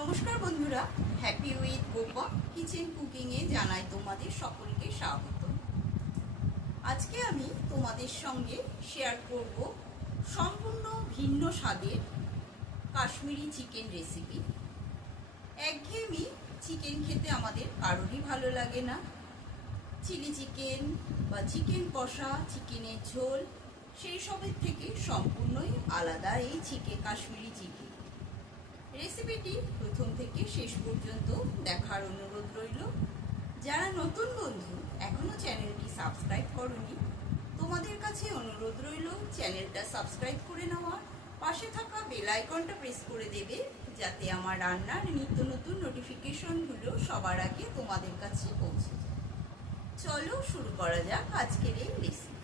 নমস্কার বন্ধুরা happy with Gopa kitchen কুকিংয়ে জানাই তোমাদের সকলকে স্বাগত। আজকে আমি তোমাদের সঙ্গে শেয়ার করব সম্পূর্ণ ভিন্ন স্বাদের কাশ্মীরি চিকেন রেসিপি একঘেয়েমি চিকেন খেতে আমাদের কারোরই ভালো লাগে না। চিলি চিকেন বা চিকেন কষা চিকেনের ঝোল, সেই সবের থেকে সম্পূর্ণই আলাদা এই চিকেন কাশ্মীরি চিকেন রেসিপিটি প্রথম থেকে শেষ পর্যন্ত দেখার অনুরোধ রইল। যারা নতুন বন্ধু, এখনও চ্যানেলটি সাবস্ক্রাইব করনি, তোমাদের কাছে অনুরোধ রইল চ্যানেলটা সাবস্ক্রাইব করে নেওয়া। পাশে থাকা বেল আইকনটা প্রেস করে দেবে, যাতে আমার রান্নার নিত্য নতুন নোটিফিকেশনগুলো সবার আগে তোমাদের কাছে পৌঁছে চলো শুরু করা যাক আজকের এই রেসিপি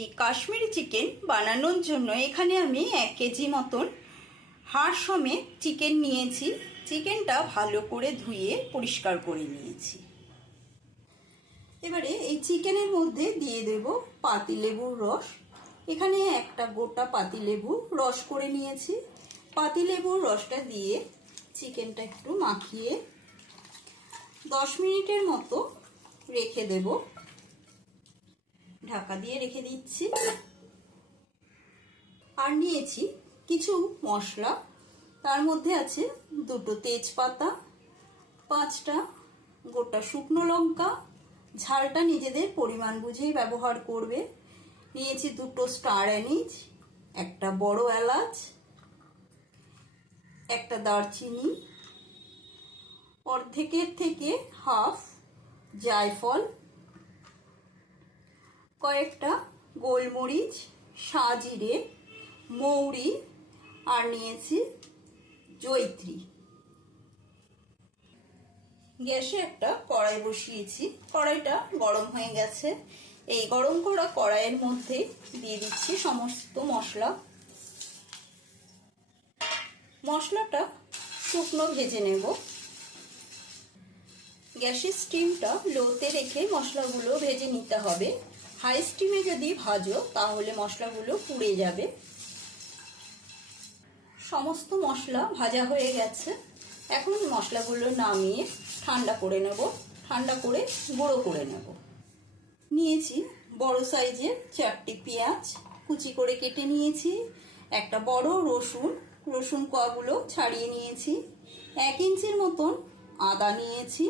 এই কাশ্মীরি চিকেন বানানোর জন্য এখানে আমি এক কেজি মতন হাড় সমেত চিকেন নিয়েছি। চিকেনটা ভালো করে ধুয়ে পরিষ্কার করে নিয়েছি। এবারে এই চিকেনের মধ্যে দিয়ে দেব পাতিলেবুর রস। এখানে একটা গোটা পাতিলেবু রস করে নিয়েছি। পাতিলেবুর রসটা দিয়ে চিকেনটা একটু মাখিয়ে দশ মিনিটের মতো রেখে দেব। ঢাকা দিয়ে রেখে দিচ্ছি। আর নিয়েছি কিছু মশলা। তার মধ্যে আছে দুটো তেজপাতা, পাঁচটা গোটা শুকনো লঙ্কা। ঝালটা নিজেদের পরিমাণ বুঝেই ব্যবহার করবে। নিয়েছি দুটো স্টার অ্যানিজ, একটা বড় এলাচ, একটা দারচিনি। অর্ধেকের থেকে হাফ জায়ফল, কয়েকটা গোলমরিচ, সাজিরে মৌরি আর নিয়েছি জৈত্রী গ্যাসে একটা কড়াই বসিয়েছি। কড়াইটা গরম হয়ে গেছে। এই গরম করা কড়াইয়ের মধ্যে দিয়ে দিচ্ছি সমস্ত মশলা। মশলাটা শুকনো ভেজে নেব। গ্যাসের স্টিমটা লোতে রেখে মশলাগুলো ভেজে নিতে হবে। হাই স্টিমে যদি ভাজো, তাহলে মশলাগুলো পুড়ে যাবে। সমস্ত মশলা ভাজা হয়ে গেছে। এখন মশলাগুলো নামিয়ে ঠান্ডা করে নেব। ঠান্ডা করে গুঁড়ো করে নেব। নিয়েছি বড় সাইজের চারটি পেঁয়াজ। কুচি করে কেটে নিয়েছি। একটা বড় রসুন। রসুন কোয়াগুলো ছাড়িয়ে নিয়েছি। এক ইঞ্চির মতন আদা নিয়েছি।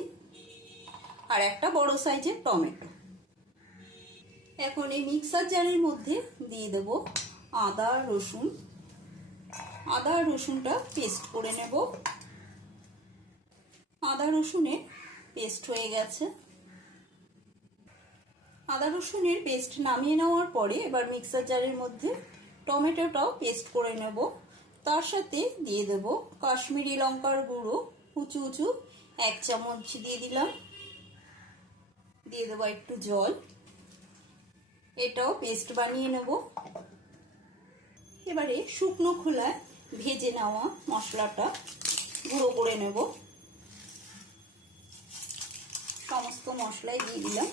আর একটা বড় সাইজের টমেটো। এখন এই মিক্সার জারের মধ্যে দিয়ে দেব আদা, রসুন আদা, রসুনটা পেস্ট করে নেব। আদা, রসুনের পেস্ট হয়ে গেছে। আদা, রসুনের পেস্ট নামিয়ে নেওয়ার পরে এবার মিক্সার জারের মধ্যে টমেটোটাও পেস্ট করে নেব। তার সাথে দিয়ে দেব কাশ্মীরি লঙ্কার গুঁড়ো, উঁচু উঁচু এক চামচ দিয়ে দিলাম। দিয়ে দেবো একটু জল। এটাও পেস্ট বানিয়ে নেব। এবারে শুকনো খোলায় ভেজে নেওয়া মশলাটা গুঁড়ো করে নেব। সমস্ত মশলাই দিয়ে দিলাম।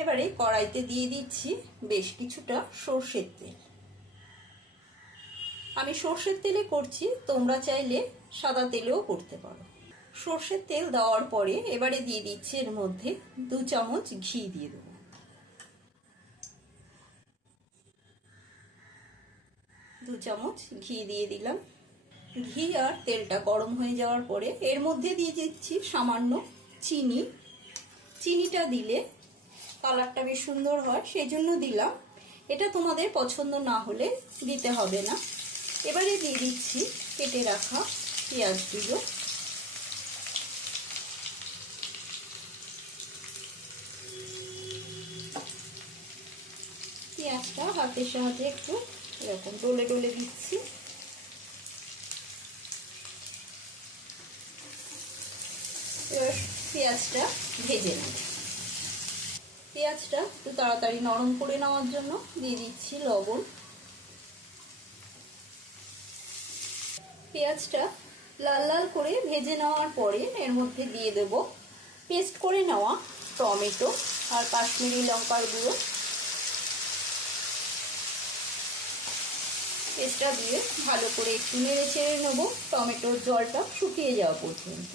এবারে কড়াইতে দিয়ে দিচ্ছি বেশ কিছুটা সর্ষের তেল। আমি সর্ষের তেলে করছি, তোমরা চাইলে সাদা তেলেও করতে পারো। সর্ষের তেল দেওয়ার পরে এবারে দিয়ে দিচ্ছি এর মধ্যে দু চামচ ঘি দিয়ে দেবো। দু চামচ ঘি দিয়ে দিলাম। ঘি আর তেলটা গরম হয়ে যাওয়ার পরে এর মধ্যে দিয়ে দিচ্ছি সামান্য চিনি। চিনিটা দিলে কালারটা বেশ সুন্দর হয় সেই জন্য দিলাম। এটা তোমাদের পছন্দ না হলে দিতে হবে না। এবারে দিয়ে দিচ্ছি কেটে রাখা পেঁয়াজগুলো। পেঁয়াজটা হাতের সাহায্যে একটু এরকম ডলে ডলে দিচ্ছি। এবার পেঁয়াজটা ভেজে নেব। পেঁয়াজটা একটু তাড়াতাড়ি নরম করে নেওয়ার জন্য দিয়ে দিচ্ছি লবণ। পেঁয়াজটা লাল লাল করে ভেজে নেওয়ার পরে এর মধ্যে দিয়ে দেব। পেস্ট করে নেওয়া টমেটো আর কাশ্মীরি লঙ্কার গুঁড়ো। পেস্টটা দিয়ে ভালো করে একটু নেড়ে চেড়ে নেব। টমেটোর জলটা শুকিয়ে যাওয়া পর্যন্ত।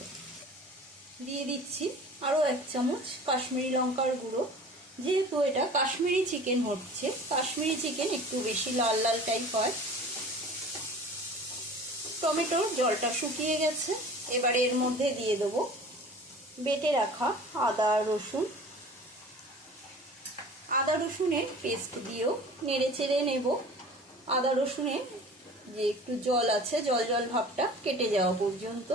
দিয়ে দিচ্ছি আরও এক চামচ কাশ্মীরি লঙ্কার গুঁড়ো। যেহেতু এটা কাশ্মীরি চিকেন হচ্ছে, কাশ্মীরি চিকেন একটু বেশি লাল লাল টাইপ হয়। টমেটোর জলটা শুকিয়ে গেছে। এবারে এর মধ্যে দিয়ে দেবো বেটে রাখা আদা, রসুন। আদা, রসুনের পেস্ট দিয়েও নেড়ে চেড়ে নেব। আদা রসুনে যে একটু জল আছে, জল জল ভাবটা কেটে যাওয়া পর্যন্ত।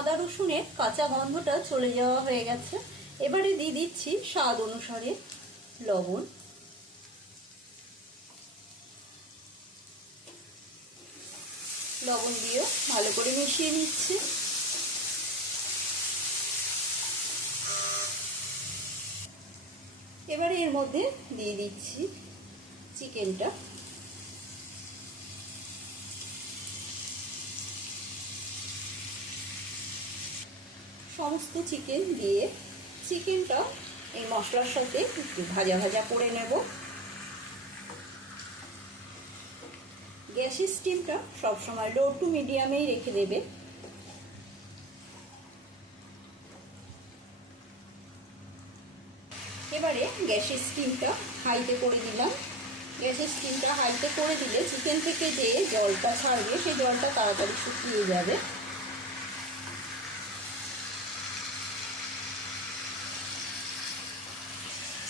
আদা রসুনের কাঁচা গন্ধটা চলে যাওয়া হয়ে গেছে। এবারে দিয়ে দিচ্ছি স্বাদ অনুসারে লবণ। লবণ দিয়েও ভালো করে মিশিয়ে নিচ্ছি। এবারে এর মধ্যে দিয়ে দিচ্ছি চিকেনটা। সমস্ত চিকেন দিয়ে চিকেনটা এই মশলার সাথে একটু ভাজা ভাজা করে নেব। গ্যাসের স্টিমটা সবসময় লো টু মিডিয়ামেই রেখে দেবে। এবারে গ্যাসের স্টিমটা হাইতে করে দিলাম। গ্যাসের স্টিমটা হাইতে করে দিলে চিকেন থেকে যে জলটা ছাড়বে, সেই জলটা তাড়াতাড়ি শুকিয়ে যাবে।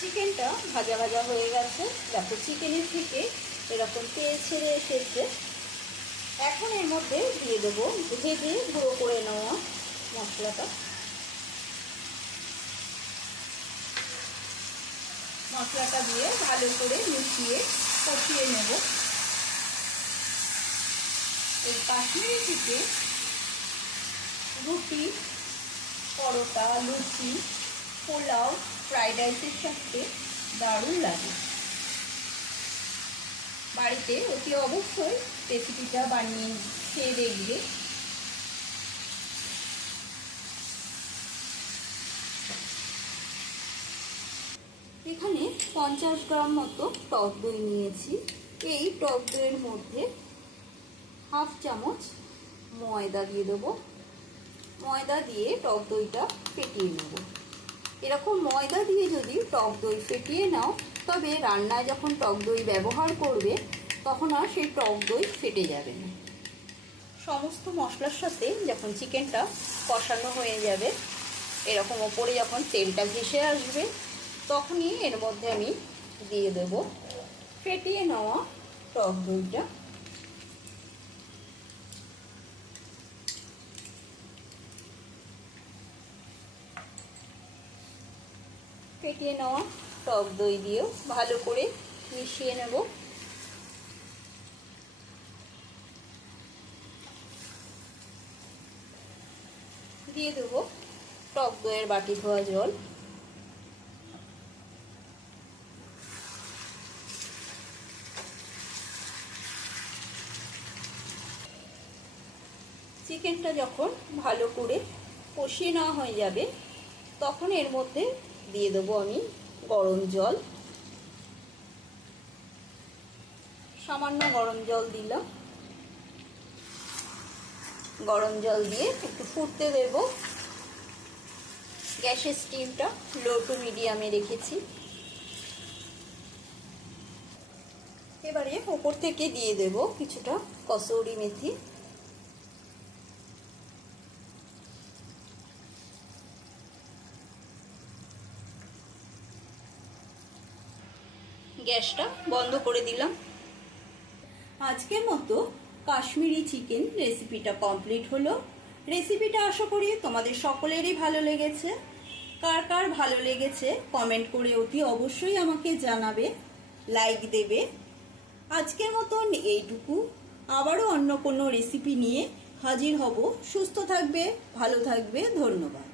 চিকেনটা ভাজা ভাজা হয়ে গেছে। দেখো চিকেনের থেকে এরকম তেল ছেড়ে এসেছে। এখন এর মধ্যে দিয়ে দেবো ভেজে গুঁড়ো করে নেওয়া মশলাটা। মশলাটা দিয়ে ভালো করে মিশিয়ে কষিয়ে নেব। এই কাশ্মীরি চিকেন, রুটি, পরোটা, লুচি পোলাও ফ্রাইড রাইসের সাথে দারুণ লাগে। বাড়িতে অতি অবশ্যই রেসিপিটা বানিয়ে খেয়ে দেখবে। এখানে পঞ্চাশ গ্রাম মতো টক দই নিয়েছি। এই টক দইয়ের মধ্যে হাফ চামচ ময়দা দিয়ে দেবো। ময়দা দিয়ে টক দইটা ফেটিয়ে নেব। এরকম ময়দা দিয়ে যদি টক দই ফেটিয়ে নাও, তবে রান্নায় যখন টক দই ব্যবহার করবে, তখন আর সেই টক দই ফেটে যাবে না। সমস্ত মশলার সাথে যখন চিকেনটা কষানো হয়ে যাবে, এরকম ওপরে যখন তেলটা ভেসে আসবে, তখনই এর মধ্যে আমি দিয়ে দেব ফেটিয়ে নেওয়া টক দইটা। ফেটিয়ে নেওয়া টক দই দিয়েও ভালো করে মিশিয়ে নেব। দিয়ে দেবো টক দইয়ের বাটি ধোয়া জল। চিকেনটা যখন ভালো করে কষিয়ে নেওয়া হয়ে যাবে, তখন এর মধ্যে দিয়ে দেবো আমি গরম জল। সামান্য গরম জল দিলাম। গরম জল দিয়ে একটু ফুটতে দেব। গ্যাসের স্টিমটা লো টু মিডিয়ামে রেখেছি। এবারে ওপর থেকে দিয়ে দেব কিছুটা কসৌরি মেথি। গ্যাসটা বন্ধ করে দিলাম। আজকের মতো কাশ্মীরি চিকেন রেসিপিটা কমপ্লিট হলো। রেসিপিটা আশা করি তোমাদের সকলেরই ভালো লেগেছে। কার কার ভালো লেগেছে কমেন্ট করে অতি অবশ্যই আমাকে জানাবে, লাইক দেবে। আজকের মতন এইটুকু। আবারও অন্য কোনো রেসিপি নিয়ে হাজির হব। সুস্থ থাকবে, ভালো থাকবে। ধন্যবাদ।